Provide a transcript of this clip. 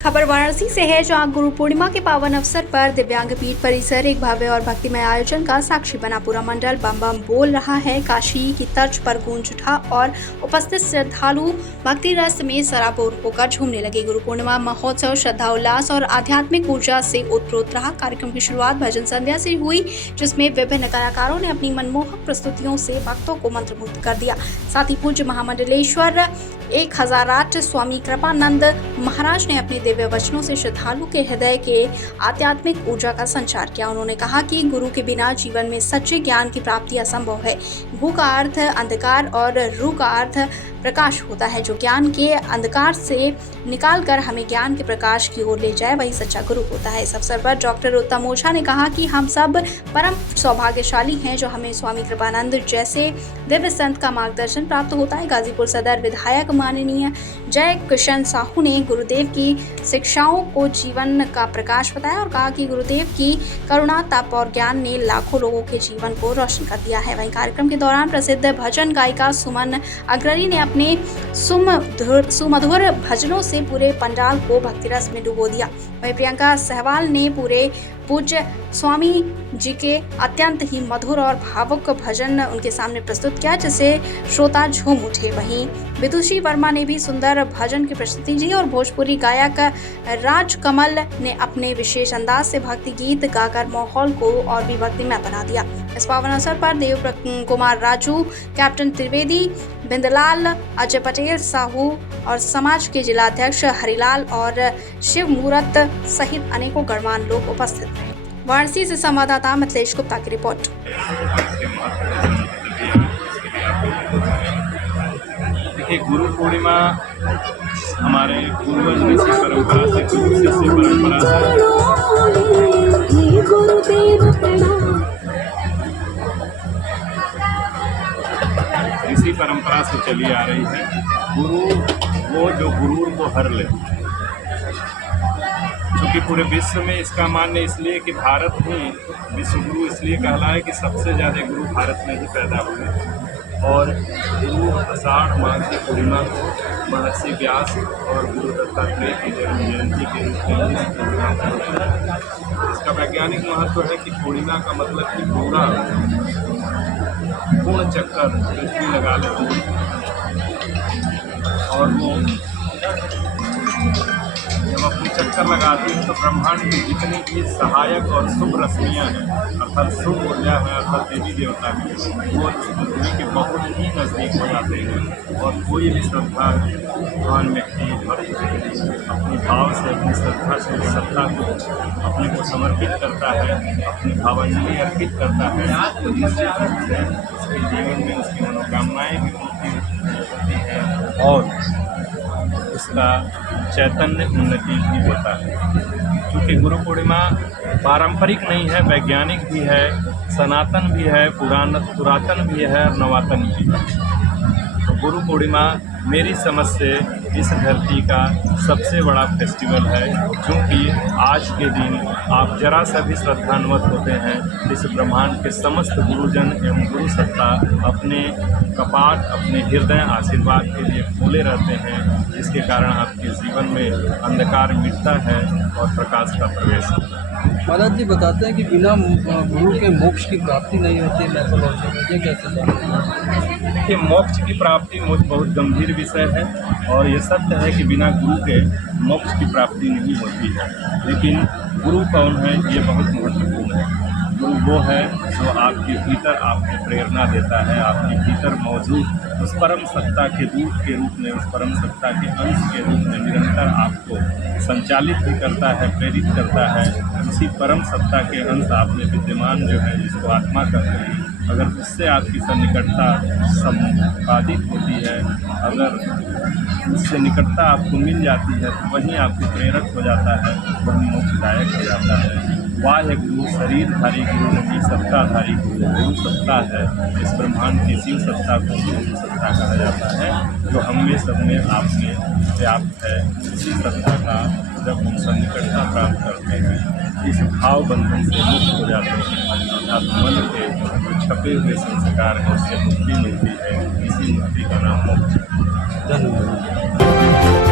खबर वाराणसी से है, जहां गुरु पूर्णिमा के पावन अवसर पर दिव्यांग पीठ परिसर एक भव्य और भक्तिमय आयोजन का साक्षी बना। पूरा मंडल बम बम बोल रहा है। काशी की तर्ज पर गूंज उठा और उपस्थित श्रद्धालु भक्ति रस में सराबोर होकर झूमने लगे। गुरु पूर्णिमा महोत्सव श्रद्धा, उल्लास और आध्यात्मिक ऊर्जा से ओतप्रोत रहा। कार्यक्रम की शुरुआत भजन संध्या से हुई, जिसमें विभिन्न कलाकारों ने अपनी मनमोहक प्रस्तुतियों से भक्तों को मंत्रमुग्ध कर दिया। साथ ही पूज्य महामंडलेश्वर 1008 स्वामी कृपानंद महाराज ने अपने दिव्य वचनों से श्रद्धालु के हृदय के आध्यात्मिक ऊर्जा का संचार किया। उन्होंने कहा कि गुरु के बिना जीवन में सच्चे ज्ञान की प्राप्ति असंभव है। भू का अर्थ अंधकार और रू का अर्थ प्रकाश होता है। जो ज्ञान के अंधकार से निकालकर हमें ज्ञान के प्रकाश की ओर ले जाए, वही सच्चा गुरु होता है। इस अवसर पर डॉक्टर उत्तम ओझा ने कहा कि हम सब परम सौभाग्यशाली हैं, जो हमें स्वामी कृपानंद जैसे दिव्य संत का मार्गदर्शन प्राप्त होता है। गाजीपुर सदर विधायक माननीय जय किशन साहू ने गुरुदेव की शिक्षाओं को जीवन का प्रकाश बताया और कहा कि गुरुदेव की करुणा, तप और ज्ञान ने लाखों लोगों के जीवन को रोशन कर दिया है। वहीं कार्यक्रम के दौरान प्रसिद्ध भजन गायिका सुमन अग्रणी ने अपने सुमधुर भजनों से पूरे पंडाल को भक्तिरस में डुबो दिया। वहीं प्रियंका सहवाल ने पूरे पूज्य स्वामी जी के अत्यंत ही मधुर और भावुक भजन उनके सामने प्रस्तुत किया, जिसे श्रोता झूम उठे। वहीं विदुषी वर्मा ने भी सुंदर भजन की प्रस्तुति दी और भोजपुरी गायक राजकमल ने अपने विशेष अंदाज से भक्ति गीत गाकर माहौल को और भी भक्तिमय बना दिया। इस पावन अवसर पर देव कुमार राजू, कैप्टन त्रिवेदी, बिंदलाल, अजय पटेल साहू और समाज के जिलाध्यक्ष हरिलाल और शिव मूरत सहित अनेकों गणमान्य लोग उपस्थित रहे। वाराणसी से संवाददाता मिथिलेश गुप्ता की रिपोर्ट। देखिए, गुरु पूर्णिमा हमारे पूर्वज ऋषि परंपरा से, गुरु शिष्य परंपरा से, ऋषि परंपरा से चली आ रही है। गुरु वो जो गुरूर को हर ले, क्योंकि पूरे विश्व में इसका मान्य इसलिए कि भारत ही विश्व गुरु इसलिए कहलाए कि सबसे ज़्यादा गुरु भारत में ही पैदा हुए। और गुरु आषाढ़ मास की पूर्णिमा को महर्षि व्यास और गुरु दत्तात्रेय की जन्म जयंती के रूप में इसका वैज्ञानिक महत्व है कि पूर्णिमा का मतलब कि पूरा पूर्ण चक्कर पृथ्वी लगा लेती है। और वो जब अपनी चक्कर लगाती है तो ब्रह्मांड की जितनी भी सहायक और शुभ रश्मियाँ हैं, अर्थात शुभ ऊर्जा है, अर्थात देवी देवता है, वो पृथ्वी के बहुत ही नज़दीक हो जाते हैं। और कोई भी श्रद्धावान व्यक्ति अपनी भाव से, अपनी श्रद्धा से उस सत्ता को अपने को समर्पित करता है, अपनी भावांजलि अर्पित करता है, तो निश्चित रूप से उसके जीवन में उसकी मनोकामनाएँ भी पूरी होती हैं और उसका चैतन्य उन्नति भी होता है। क्योंकि गुरु पूर्णिमा पारंपरिक नहीं है, वैज्ञानिक भी है, सनातन भी है, पुरातन भी है और नवातन भी है। तो गुरु पूर्णिमा मेरी समझ से इस धरती का सबसे बड़ा फेस्टिवल है, क्योंकि आज के दिन आप जरा सा भी श्रद्धान्वित होते हैं, इस ब्रह्मांड के समस्त गुरुजन एवं गुरु सत्ता अपने कपाट, अपने हृदय आशीर्वाद के लिए खोले रहते हैं, जिसके कारण आपके जीवन में अंधकार मिटता है और प्रकाश का प्रवेश होता है। महाराज जी बताते हैं कि बिना गुरु के मोक्ष की प्राप्ति नहीं होती है, ये कैसे? देखिए, मोक्ष की प्राप्ति बहुत गंभीर विषय है और ये सत्य है कि बिना गुरु के मोक्ष की प्राप्ति नहीं होती है। लेकिन गुरु कौन है, ये बहुत महत्वपूर्ण है। गुरु वो है जो आपके भीतर आपको प्रेरणा देता है, आपके भीतर मौजूद उस परम सत्ता के दूत के रूप में, उस परम सत्ता के अंश के रूप में निरंतर आपको संचालित भी करता है, प्रेरित करता है। उसी परम सत्ता के अंश आप में विद्यमान जो है, जिसको आत्मा कहते हैं, अगर उससे आपकी सन्निकटता संपादित होती है, अगर उससे निकटता आपको मिल जाती है, तो वही आपको प्रेरक हो जाता है, वही मोक्षदायक हो जाता है। वाह्य गुरु शरीरधारी गुरु नहीं, सत्ताधारी गुरु। गुरु सत्ता है, इस ब्रह्मांड की शिव सत्ता को गुरु सत्ता कहा जाता है, जो हम में सब में आप में व्याप्त है। इसी सत्ता का जब हम सन्निकटता प्राप्त करते हैं, इस भाव बंधन से मुक्त हो जाते हैं, अर्थात मन के जो छपे हुए संस्कार हैं उससे मुक्ति मिलती है। इसी मुक्ति का नाम मोक्ष। धन्यवाद।